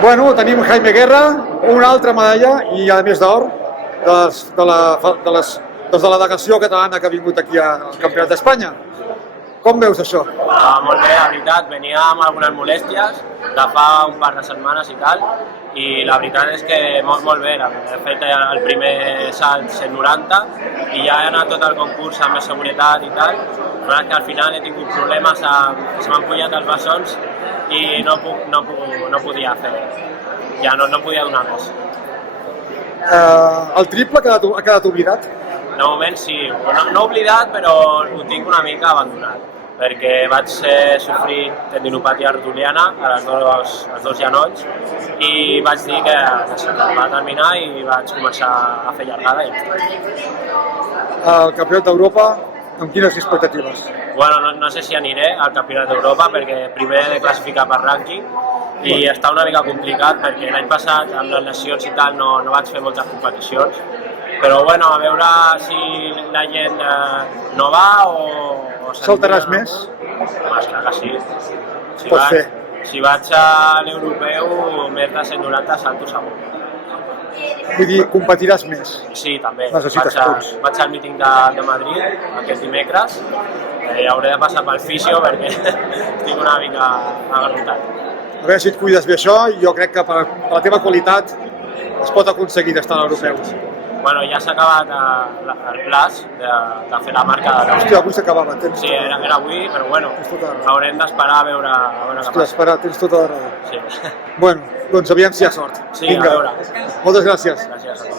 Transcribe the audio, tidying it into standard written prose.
Bueno, tenim Jaime Guerra, una altra medalla i a més d'or de la delegació catalana que ha vingut aquí al Campionat d'Espanya. Com veus això? Molt bé, la veritat, venia amb algunes molèsties de fa un par de setmanes i tal, i la veritat és que molt bé, he fet el primer salt 190 i ja he anat tot el concurs amb més seguretat i tal, però és que al final he tingut problemes, se m'han pujat els bessons i no podia fer, ja no podia donar més. El triple ha quedat oblidat? De moment sí, no oblidat, però ho tinc una mica abandonat, perquè vaig sofrir tendinopatia rotuliana a els dos genolls i vaig dir que va terminar i vaig començar a fer llargada i ja està. El Campionat d'Europa, amb quines expectatives? Bueno, no sé si aniré al Campionat d'Europa perquè primer he de classificar per rànquing i està una mica complicat perquè l'any passat amb les lesions i tal no vaig fer moltes competicions, però bueno, a veure si la gent no va o saltaràs més? Home, esclar que sí. Pots fer. Si vaig a l'europeu, més de 190 salto segur. Vull dir, competiràs més? Sí, també. Necessites punts. Vaig al míting de Madrid aquest dimecres. Hauré de passar pel fisio perquè estic una mica agarrotat. A veure si et cuides bé això i jo crec que per la teva qualitat es pot aconseguir d'estar a l'europeu. Bueno, ja s'ha acabat el plaç de fer la marca de l'Europeu. Hòstia, avui s'acabava. Sí, era avui, però bueno, haurem d'esperar a veure què passa. Espera, tens tota la raó. Sí. Bueno, doncs aviam si hi ha sort. Sí, a veure. Moltes gràcies. Gràcies a tu.